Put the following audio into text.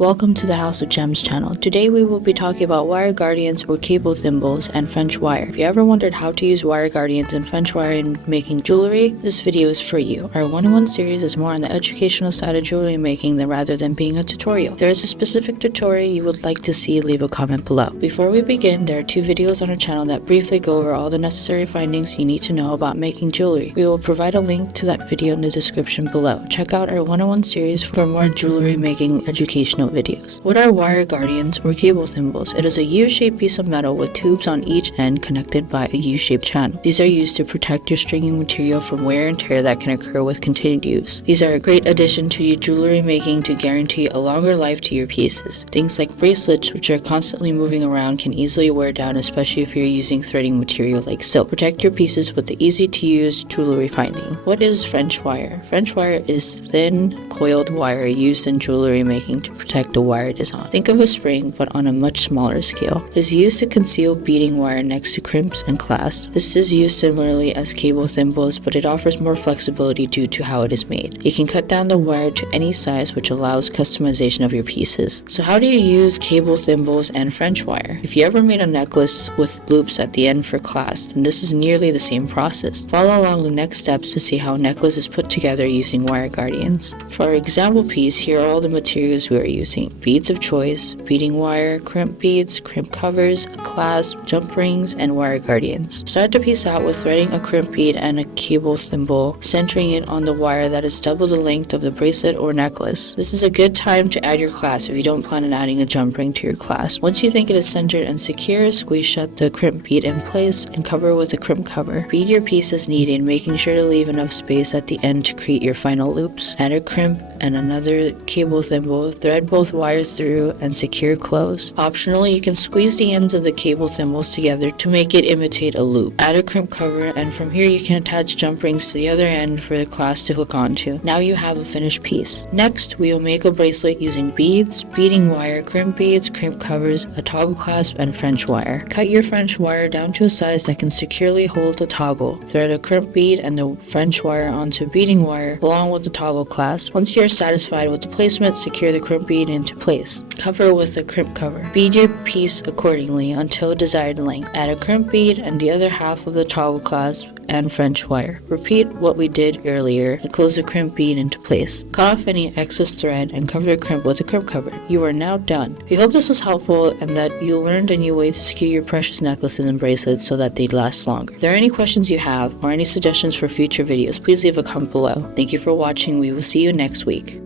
Welcome to the House of Gems channel. Today we will be talking about wire guardians or cable thimbles and French wire. If you ever wondered how to use wire guardians and French wire in making jewelry, this video is for you. Our 1-on-1 series is more on the educational side of jewelry making rather than being a tutorial. If there is a specific tutorial you would like to see, leave a comment below. Before we begin, there are 2 videos on our channel that briefly go over all the necessary findings you need to know about making jewelry. We will provide a link to that video in the description below. Check out our 1-on-1 series for more jewelry making educational videos. What are wire guardians or cable thimbles? It is a U-shaped piece of metal with tubes on each end connected by a U-shaped channel. These are used to protect your stringing material from wear and tear that can occur with continued use. These are a great addition to your jewelry making to guarantee a longer life to your pieces. Things like bracelets, which are constantly moving around, can easily wear down, especially if you're using threading material like silk. Protect your pieces with the easy-to-use jewelry finding. What is French wire? French wire is thin, coiled wire used in jewelry making to protect the wire it is on. Think of a spring, but on a much smaller scale. It is used to conceal beading wire next to crimps and clasps. This is used similarly as cable thimbles, but it offers more flexibility due to how it is made. You can cut down the wire to any size, which allows customization of your pieces. So how do you use cable thimbles and French wire? If you ever made a necklace with loops at the end for clasps, then this is nearly the same process. Follow along the next steps to see how a necklace is put together using wire guardians. For our example piece, here are all the materials we are using. Beads of choice, beading wire, crimp beads, crimp covers, a clasp, jump rings, and wire guardians. Start the piece out with threading a crimp bead and a cable thimble, centering it on the wire that is double the length of the bracelet or necklace. This is a good time to add your clasp if you don't plan on adding a jump ring to your clasp. Once you think it is centered and secure, squeeze shut the crimp bead in place and cover with a crimp cover. Bead your piece as needed, making sure to leave enough space at the end to create your final loops. Add a crimp and another cable thimble, thread both wires through, and secure close. Optionally, you can squeeze the ends of the cable thimbles together to make it imitate a loop. Add a crimp cover, and from here you can attach jump rings to the other end for the clasp to hook onto. Now you have a finished piece. Next, we will make a bracelet using beads, beading wire, crimp beads, crimp covers, a toggle clasp, and French wire. Cut your French wire down to a size that can securely hold the toggle. Thread a crimp bead and the French wire onto beading wire along with the toggle clasp. Once you are satisfied with the placement, secure the crimp bead into place. Cover with a crimp cover. Bead your piece accordingly until desired length. Add a crimp bead and the other half of the toggle clasp and French wire. Repeat what we did earlier and close the crimp bead into place. Cut off any excess thread and cover the crimp with a crimp cover. You are now done. We hope this was helpful and that you learned a new way to secure your precious necklaces and bracelets so that they last longer. If there are any questions you have or any suggestions for future videos, please leave a comment below. Thank you for watching. We will see you next week.